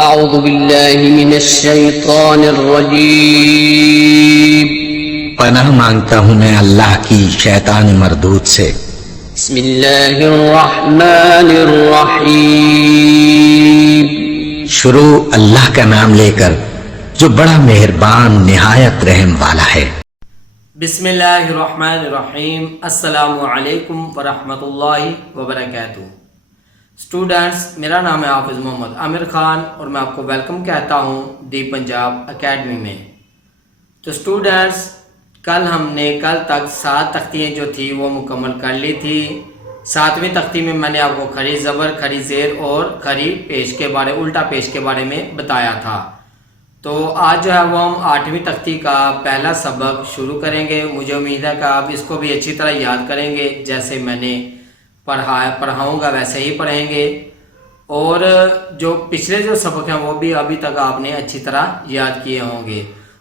أعوذ بالله من الشيطان الرجيم پناہ مانگتا ہوں میں اللہ کی شیطان مردود سے۔ بسم الله الرحمن الرحيم شروع اللہ کا نام لے کر جو بڑا مہربان نہایت رحم والا ہے۔ بسم اللہ الرحمن الرحیم۔ السلام علیکم ورحمۃ اللہ وبرکاتہ۔ اسٹوڈنٹس، میرا نام ہے حافظ محمد عامر خان اور میں آپ کو ویلکم کہتا ہوں دی پنجاب اکیڈمی میں۔ تو اسٹوڈنٹس، کل تک 7 تختیاں جو تھی وہ مکمل کر لی تھی۔ 7ویں تختی میں میں نے آپ کو کھڑی زبر، کھڑی زیر اور کھڑی پیش کے بارے الٹا پیش کے بارے میں بتایا تھا۔ تو آج جو ہے وہ ہم 8ویں تختی کا پہلا سبق شروع کریں گے۔ مجھے امید ہے کہ آپ اس کو بھی اچھی طرح یاد کریں گے، جیسے میں نے پڑھاؤں گا ویسے ہی پڑھیں گے، اور جو پچھلے جو سبق ہیں وہ بھی ابھی تک آپ نے اچھی طرح یاد کیے ہوں گے۔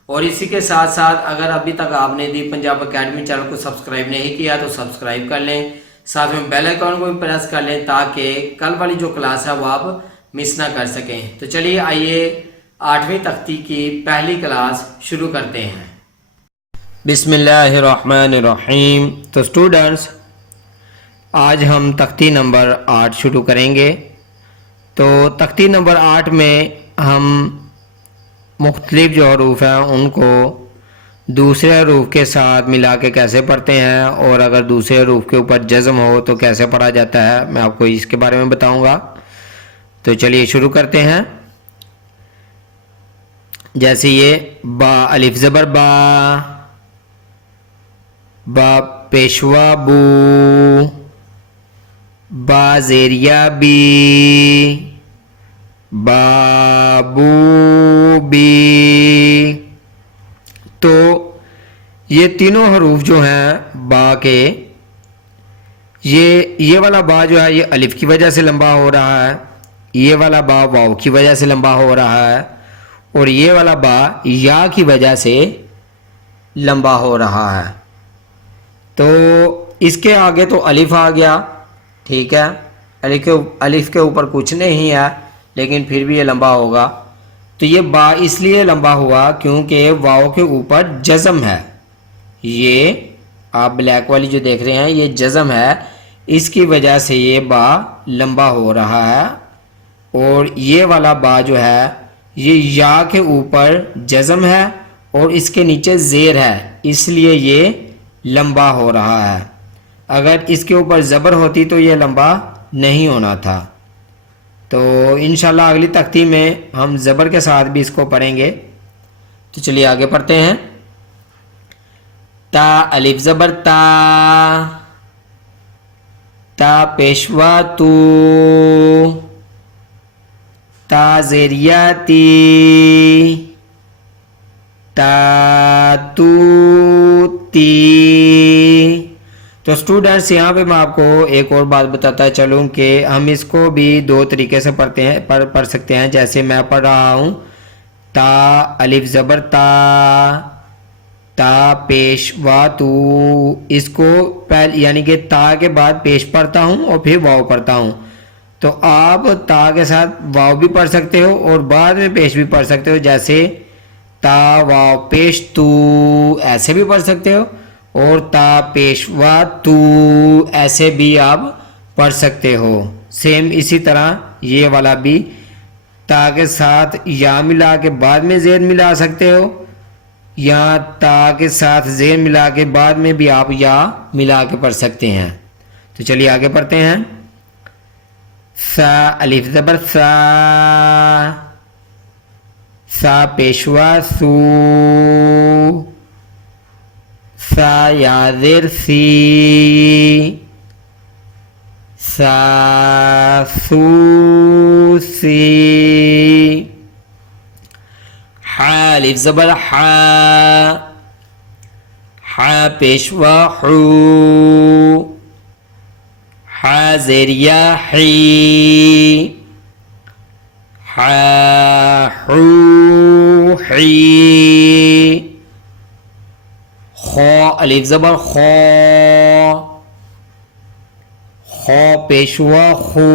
اور اسی کے ساتھ ساتھ اگر ابھی تک آپ نے دی پنجاب اکیڈمی چینل کو سبسکرائب نہیں کیا تو سبسکرائب کر لیں، ساتھ میں بیل آئیکن کو بھی پریس کر لیں تاکہ کل والی جو کلاس ہے وہ آپ مس نہ کر سکیں۔ تو چلیے آئیے 8ویں تختی کی پہلی کلاس شروع کرتے ہیں۔ بسم اللہ الرحمن الرحیم۔ تو اسٹوڈنٹس، آج ہم تختی نمبر 8 شروع کریں گے۔ تو تختی نمبر 8 میں ہم مختلف جو حروف ہیں ان کو دوسرے حروف کے ساتھ ملا کے کیسے پڑھتے ہیں، اور اگر دوسرے حروف کے اوپر جزم ہو تو کیسے پڑھا جاتا ہے، میں آپ کو اس کے بارے میں بتاؤں گا۔ تو چلیے شروع کرتے ہیں۔ جیسے یہ با، الف زبر با، با پیشوا بو، با زیریا بی، بابو بی۔ تو یہ تینوں حروف جو ہیں با کے، یہ والا با جو ہے یہ الف کی وجہ سے لمبا ہو رہا ہے، یہ والا با واو کی وجہ سے لمبا ہو رہا ہے، اور یہ والا با یا کی وجہ سے لمبا ہو رہا ہے۔ تو اس کے آگے تو الف آ گیا، ٹھیک ہے، الف کے اوپر کچھ نہیں ہے لیکن پھر بھی یہ لمبا ہوگا۔ تو یہ با اس لیے لمبا ہوا کیونکہ واو کے اوپر جزم ہے، یہ آپ بلیک والی جو دیکھ رہے ہیں یہ جزم ہے، اس کی وجہ سے یہ با لمبا ہو رہا ہے۔ اور یہ والا با جو ہے یہ یا کے اوپر جزم ہے اور اس کے نیچے زیر ہے، اس لیے یہ لمبا ہو رہا ہے۔ اگر اس کے اوپر زبر ہوتی تو یہ لمبا نہیں ہونا تھا۔ تو انشاءاللہ اگلی تختی میں ہم زبر کے ساتھ بھی اس کو پڑھیں گے۔ تو چلیے آگے پڑھتے ہیں۔ تا، الف زبر تا، تا پیشوا تو، تا زیریا تی، تا تو تی۔ تو اسٹوڈنٹس، یہاں پہ میں آپ کو ایک اور بات بتاتا چلوں کہ ہم اس کو بھی 2 طریقے سے پڑھ سکتے ہیں۔ جیسے میں پڑھ رہا ہوں تا، الف زبر تا، تا پیش وا تو، اس کو یعنی کہ تا کے بعد پیش پڑھتا ہوں اور پھر واو پڑھتا ہوں۔ تو آپ تا کے ساتھ واو بھی پڑھ سکتے ہو اور بعد میں پیش بھی پڑھ سکتے ہو، جیسے تا واو پیش تو ایسے بھی پڑھ سکتے ہو، اور تا پیش وا تو ایسے بھی آپ پڑھ سکتے ہو۔ سیم اسی طرح یہ والا بھی تا کے ساتھ یا ملا کے بعد میں زیر ملا سکتے ہو، یا تا کے ساتھ زیر ملا کے بعد میں بھی آپ یا ملا کے پڑھ سکتے ہیں۔ تو چلیے آگے پڑھتے ہیں۔ سا، الف زبر سا، سا پیشوا سو، سا یا زیر سی، سا سو سی۔ حا، الف زبر حا، حا پیشوا حو، حا زیریا حی، حا حو حی۔ خو، الف زبر خو، خو پیشوا خو،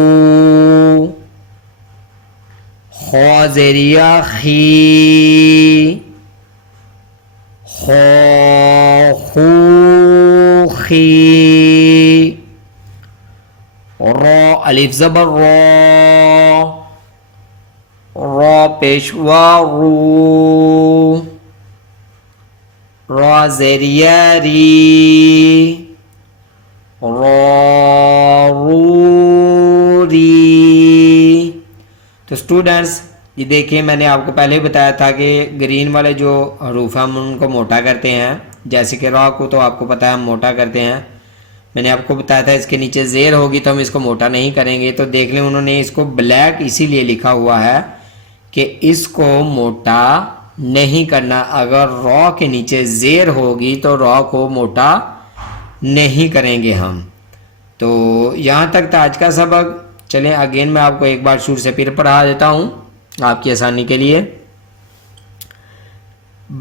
خو زیریا خی، خو خو خی، رو الف زبر رو، رو پیشوا رو، را زیریا ری، رو ری۔ تو اسٹوڈنٹس یہ دیکھیں میں نے آپ کو پہلے بتایا تھا کہ گرین والے جو حروف ہیں ہم ان کو موٹا کرتے ہیں، جیسے کہ را کو تو آپ کو پتہ ہے ہم موٹا کرتے ہیں، میں نے آپ کو بتایا تھا اس کے نیچے زیر ہوگی تو ہم اس کو موٹا نہیں کریں گے۔ تو دیکھ لیں انہوں نے اس کو بلیک اسی لیے لکھا ہوا ہے کہ اس کو موٹا نہیں کرنا، اگر را کے نیچے زیر ہوگی تو را کو موٹا نہیں کریں گے ہم۔ تو یہاں تک تھا آج کا سبق۔ چلیں اگین میں آپ کو ایک بار شروع سے پھر پڑھا دیتا ہوں آپ کی آسانی کے لیے۔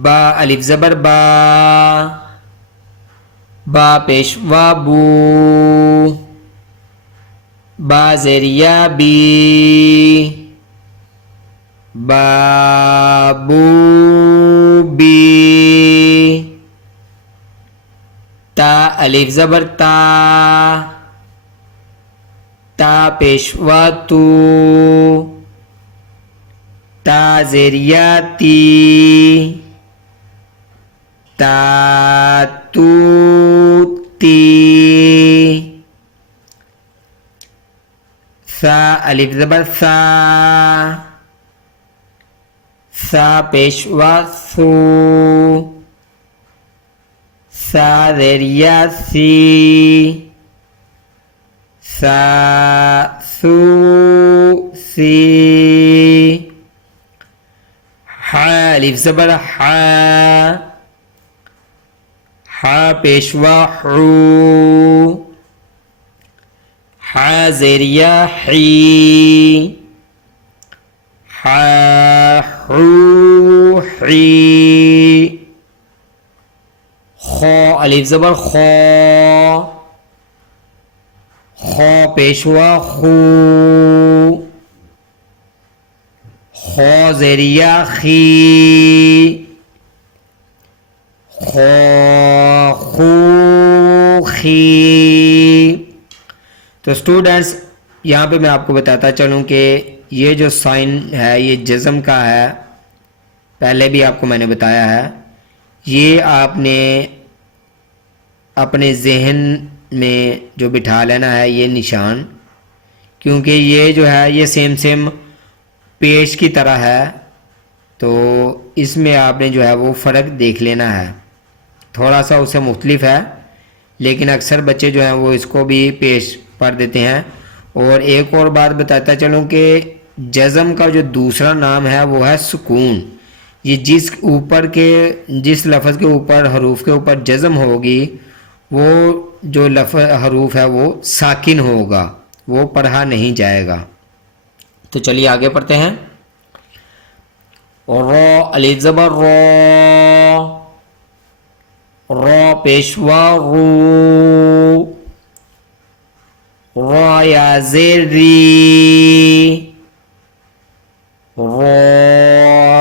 با الف زبر با، با پیشوا بو، با زیریا بی، بابو بی، تا الف زبر تا، تا پیشوا تو، تا زیریا تی، تا تو تی، ثا الف زبر ثا، ثا پیشوا ثو، ثا زیریا سی، ثا ثو سی، حا الف زبر حا، حا پیشوا حو، حا زیریا حی، حا حو حی، خو الف زبر خو، خو پیشوا خو، خو زیریا خی، خو خو خی۔ تو اسٹوڈنٹس یہاں پہ میں آپ کو بتاتا چلوں کہ یہ جو سائن ہے یہ جزم کا ہے، پہلے بھی آپ کو میں نے بتایا ہے، یہ آپ نے اپنے ذہن میں جو بٹھا لینا ہے یہ نشان، کیونکہ یہ جو ہے یہ سیم پیش کی طرح ہے، تو اس میں آپ نے جو ہے وہ فرق دیکھ لینا ہے، تھوڑا سا اس سے مختلف ہے، لیکن اکثر بچے جو ہیں وہ اس کو بھی پیش پڑھ دیتے ہیں۔ اور ایک اور بات بتاتا چلوں کہ جزم کا جو دوسرا نام ہے وہ ہے سکون۔ یہ جس لفظ کے اوپر حروف کے اوپر جزم ہوگی وہ جو حروف ہے وہ ساکن ہوگا، وہ پڑھا نہیں جائے گا۔ تو چلیے آگے پڑھتے ہیں۔ رو الف زبر رو، رو پیشوا رو، رو یا زیر ری، رو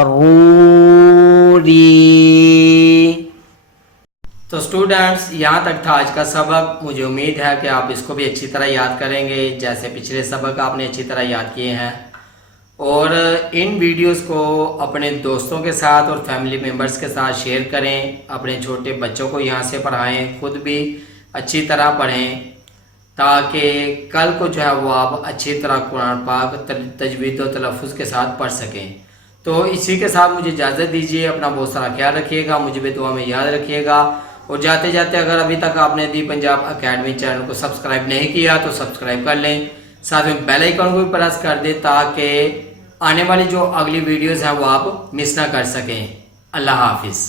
رو ری۔ تو اسٹوڈنٹس یہاں تک تھا آج کا سبق، مجھے امید ہے کہ آپ اس کو بھی اچھی طرح یاد کریں گے جیسے پچھلے سبق آپ نے اچھی طرح یاد کیے ہیں، اور ان ویڈیوز کو اپنے دوستوں کے ساتھ اور فیملی ممبرز کے ساتھ شیئر کریں، اپنے چھوٹے بچوں کو یہاں سے پڑھائیں، خود بھی اچھی طرح پڑھیں تاکہ کل کو جو ہے وہ آپ اچھی طرح قرآن پاک تجوید و تلفظ کے ساتھ پڑھ سکیں۔ تو اسی کے ساتھ مجھے اجازت دیجیے، اپنا بہت سارا خیال رکھیے گا، مجھے بھی دعا میں یاد رکھیے گا، اور جاتے جاتے اگر ابھی تک آپ نے دی پنجاب اکیڈمی چینل کو سبسکرائب نہیں کیا تو سبسکرائب کر لیں، ساتھ میں بیل آئیکن کو بھی پریس کر دیں تاکہ آنے والی جو اگلی ویڈیوز ہیں وہ آپ مس نہ کر سکیں۔ اللہ حافظ۔